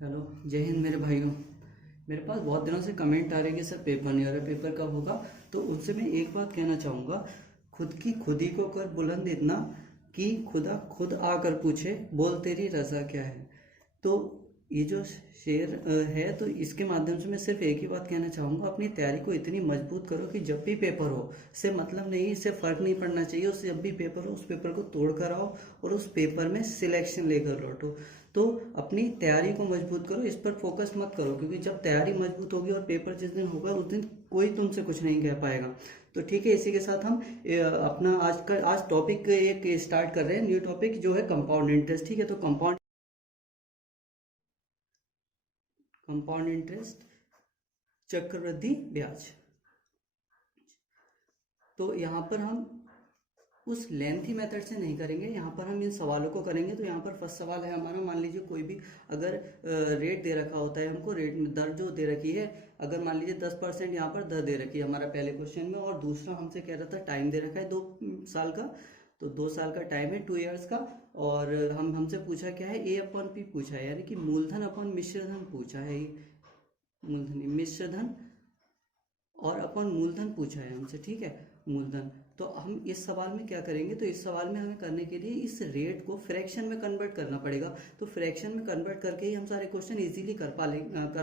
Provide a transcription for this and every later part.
Hello, जय हिंद मेरे भाइयों। मेरे पास बहुत दिनों से कमेंट आ रहे हैं कि सर पेपर नहीं आ रहा, पेपर कब होगा। तो उनसे मैं एक बात कहना चाहूँगा, खुद की खुदी को कर बुलंद इतना कि खुदा खुद आकर पूछे बोल तेरी रज़ा क्या है। तो ये जो शेर है, तो इसके माध्यम से मैं सिर्फ एक ही बात कहना चाहूँगा, अपनी तैयारी को इतनी मजबूत करो कि जब भी पेपर हो इससे मतलब नहीं, इससे फ़र्क नहीं पड़ना चाहिए। उससे जब भी पेपर हो उस पेपर को तोड़ कर आओ और उस पेपर में सिलेक्शन लेकर लौटो। तो अपनी तैयारी को मजबूत करो, इस पर फोकस मत करो, क्योंकि जब तैयारी मजबूत होगी और पेपर जिस दिन होगा उस दिन कोई तुमसे कुछ नहीं कह पाएगा। तो ठीक है, इसी के साथ हम अपना आज टॉपिक एक स्टार्ट कर रहे हैं, न्यू टॉपिक जो है कंपाउंड इंटरेस्ट। ठीक है, तो कंपाउंड इंटरेस्ट, चक्रवृद्धि ब्याज। तो यहाँ पर हम उस लेंथी मेथड से नहीं करेंगे, यहाँ पर हम इन सवालों को करेंगे। तो यहाँ पर फर्स्ट सवाल है हमारा, मान लीजिए कोई भी अगर रेट दे रखा होता है हमको, रेट में दर जो दे रखी है, अगर मान लीजिए 10% यहाँ पर दर दे रखी है हमारा पहले क्वेश्चन में, और दूसरा हमसे कह रहा था टाइम दे रखा है 2 साल का। तो 2 साल का टाइम है, 2 ईयर्स का। और हमसे पूछा क्या है, ए अपॉन पी पूछा है, यानी कि मूलधन अपॉन मिश्रधन पूछा है। मूलधन मिश्रधन और अपन मूलधन पूछा है हमसे, ठीक है, मूलधन। तो हम इस सवाल में क्या करेंगे, तो इस सवाल में हमें करने के लिए इस रेट को फ्रैक्शन में कन्वर्ट करना पड़ेगा। तो फ्रैक्शन में कन्वर्ट करके ही हम सारे क्वेश्चन इजीली कर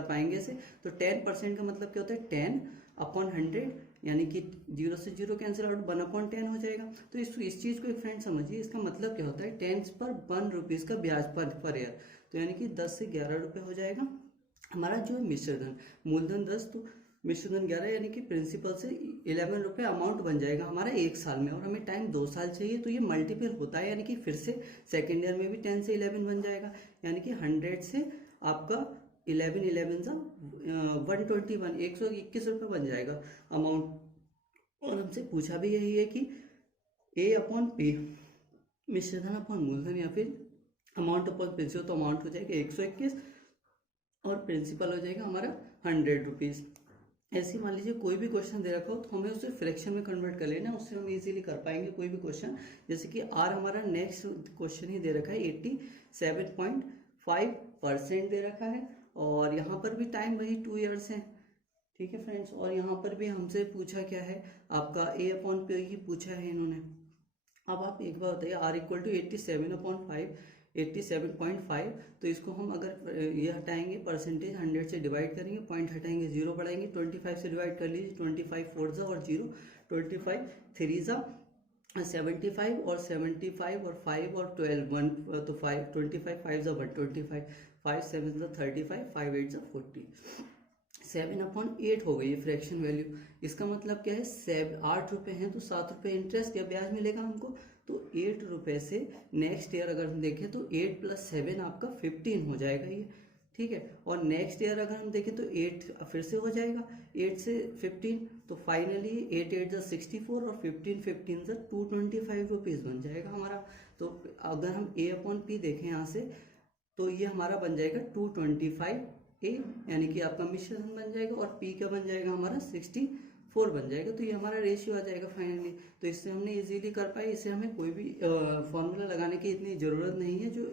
पाएंगे इसे। तो 10% का मतलब क्या होता है, 10/100, यानी कि 0 से 0 कैंसिल आउट, 1/10 हो जाएगा। तो इस चीज़ को एक फ्रेंड समझिए, इसका मतलब क्या होता है, 10 पर 1 रुपीज़ का ब्याज पर ईयर। तो यानी कि 10 से 11 रुपये हो जाएगा हमारा जो है मिश्रधन। मूलधन 10, तो मिश्रधन 11, यानी कि प्रिंसिपल से 11 रुपये अमाउंट बन जाएगा हमारा 1 साल में, और हमें टाइम 2 साल चाहिए। तो ये मल्टीपल होता है, यानी कि फिर से सेकेंड ईयर में भी 10 से 11 बन जाएगा, यानी कि 100 से आपका 11 11 सा 121, 121 रुपये बन जाएगा अमाउंट। और हमसे पूछा भी यही है कि ए अपॉन पी, मिश्रधन अपॉन मूलधन, या फिर अमाउंट अपॉन प्रिंसिपल। तो अमाउंट हो जाएगा 121 और प्रिंसिपल हो जाएगा हमारा 100 रुपीज़। ऐसे ही मान लीजिए कोई भी क्वेश्चन दे रखा हो तो हमें उसे फ्रैक्शन में कन्वर्ट कर लेना, उससे हम इजीली कर पाएंगे कोई भी क्वेश्चन। जैसे कि आर हमारा नेक्स्ट क्वेश्चन ही दे रखा है, 87.5% दे रखा है, और यहाँ पर भी टाइम वही 2 ईयर्स है। ठीक है फ्रेंड्स, और यहाँ पर भी हमसे पूछा क्या है, आपका ए अपॉन पे ही पूछा है इन्होंने। अब आप एक बार बताइए, आर इक्वल टू 87/5, 87.5। तो इसको हम अगर ये हटाएंगे, परसेंटेज 100 से डिवाइड करेंगे, पॉइंट हटाएंगे, 0 बढ़ाएंगे, 25 से डिवाइड कर लीजिए, 25 4 ज़ा और 0, 25 3 ज़ा 75, और 75 और 5 और 12 1, तो 5 25 5 ज़ा 125, 5 7 ज़ा 35, 5 8 ज़ा 40, 7/8 हो गई है फ्रैक्शन वैल्यू। इसका मतलब क्या है, 8 रुपये हैं तो 7 रुपये इंटरेस्ट या ब्याज मिलेगा हमको। तो 8 रुपये से नेक्स्ट ईयर अगर हम देखें तो 8 + 7 आपका 15 हो जाएगा ये, ठीक है। और नेक्स्ट ईयर अगर हम देखें तो 8 फिर से हो जाएगा, 8 से 15, तो फाइनली 8 8 ज़ा 64 और 15 15 ज़ा 225 रुपीज़ बन जाएगा हमारा। तो अगर हम ए अपॉन पी देखें यहाँ से, तो ये हमारा बन जाएगा 225 ए, यानी कि आपका मिश्रधन बन जाएगा, और पी का बन जाएगा हमारा 64 बन जाएगा। तो ये हमारा रेशियो आ जाएगा फाइनली। तो इससे हमने इजीली कर पाए, इससे हमें कोई भी फॉर्मूला लगाने की इतनी ज़रूरत नहीं है। जो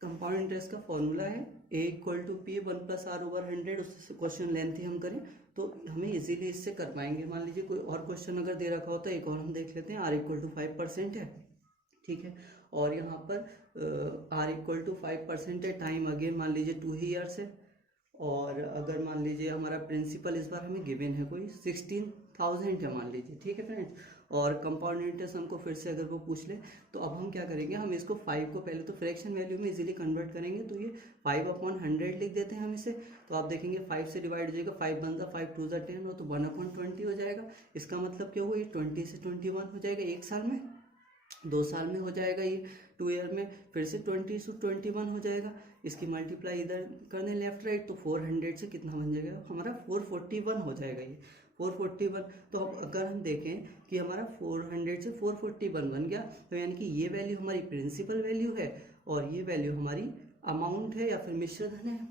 कंपाउंड इंटरेस्ट का फॉर्मूला है, ए इक्वल टू पी 1+r/100, उससे क्वेश्चन लेंथ ही हम करें तो हमें इजीली इससे कर पाएंगे। मान लीजिए कोई और क्वेश्चन अगर दे रखा होता है, एक और हम देख लेते हैं। आर इक्वल टू 5% है, ठीक है, और यहाँ पर आर इक्वल टू 5% है, टाइम अगेन मान लीजिए 2 ही ईयर्स है, और अगर मान लीजिए हमारा प्रिंसिपल इस बार हमें गिवन है कोई 16,000 है मान लीजिए, ठीक है फ्रेंड्स। और कंपाउंड इंटरेस्ट हमको फिर से अगर वो पूछ ले, तो अब हम क्या करेंगे, हम इसको 5 को पहले तो फ्रैक्शन वैल्यू में इजीली कन्वर्ट करेंगे। तो ये 5/100 लिख देते हैं हम इसे। तो आप देखेंगे 5 से डिवाइड हो जाएगा, 5 1 ज़ा 5 2 ज़ा 10, और तो 1/20 हो जाएगा। इसका मतलब क्या हुआ, ये 20 से 21 हो जाएगा 1 साल में, 2 साल में हो जाएगा ये 2 ईयर में, फिर से 20 से 21 हो जाएगा। इसकी मल्टीप्लाई इधर करने लेफ्ट राइट, तो 400 से कितना बन जाएगा हमारा, 441 हो जाएगा ये, 441। तो अब अगर हम देखें कि हमारा 400 से 441 बन गया, तो यानी कि ये वैल्यू हमारी प्रिंसिपल वैल्यू है और ये वैल्यू हमारी अमाउंट है या फिर मिश्रधन है।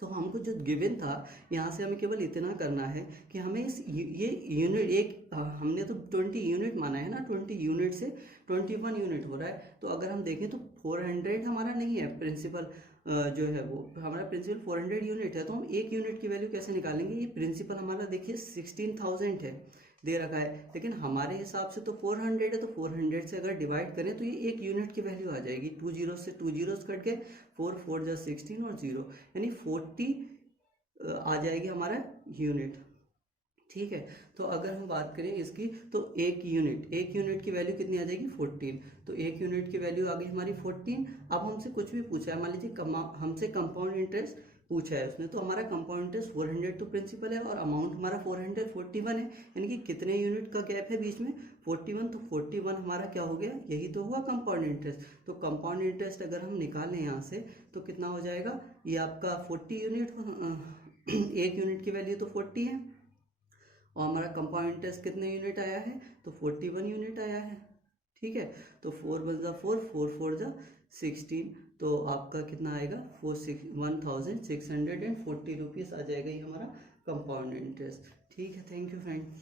तो हमको जो गिवन था यहाँ से हमें केवल इतना करना है कि हमें ये यूनिट हमने तो 20 यूनिट माना है ना, 20 यूनिट से 21 यूनिट हो रहा है। तो अगर हम देखें तो 400 हमारा नहीं है प्रिंसिपल, जो है वो हमारा प्रिंसिपल 400 यूनिट है। तो हम एक यूनिट की वैल्यू कैसे निकालेंगे? ये प्रिंसिपल हमारा देखिए 16,000 है दे रखा है, लेकिन हमारे हिसाब से तो 400 है। तो 400 से अगर डिवाइड करें तो ये एक यूनिट की वैल्यू आ जाएगी। 2 जीरो से 2 जीरोस कट के 4 4 जा 16 और 0 यानी 40 आ जाएगी हमारा यूनिट। ठीक है, तो अगर हम बात करें इसकी तो एक यूनिट की वैल्यू कितनी आ जाएगी? 14। तो एक यूनिट की वैल्यू आ गई हमारी 14। अब हमसे कुछ भी पूछा है, मान लीजिए हमसे कंपाउंड इंटरेस्ट पूछा है उसने, तो हमारा कंपाउंड इंटरेस्ट 400 तो प्रिंसिपल है और अमाउंट हमारा 441 है, यानी कि कितने यूनिट का गैप है बीच में? 41। तो 41 हमारा क्या हो गया? यही तो हुआ कंपाउंड इंटरेस्ट। तो कंपाउंड इंटरेस्ट अगर हम निकालें यहाँ से तो कितना हो जाएगा? ये आपका 40 यूनिट, एक यूनिट की वैल्यू तो 40 है और हमारा कंपाउंड इंटरेस्ट कितने यूनिट आया है? तो 41 यूनिट आया है। ठीक है, तो 4 1 जा 4, 4 4 जा 16, तो आपका कितना आएगा? 1640 रुपीज़ आ जाएगा ये हमारा कंपाउंड इंटरेस्ट। ठीक है, थैंक यू फ्रेंड।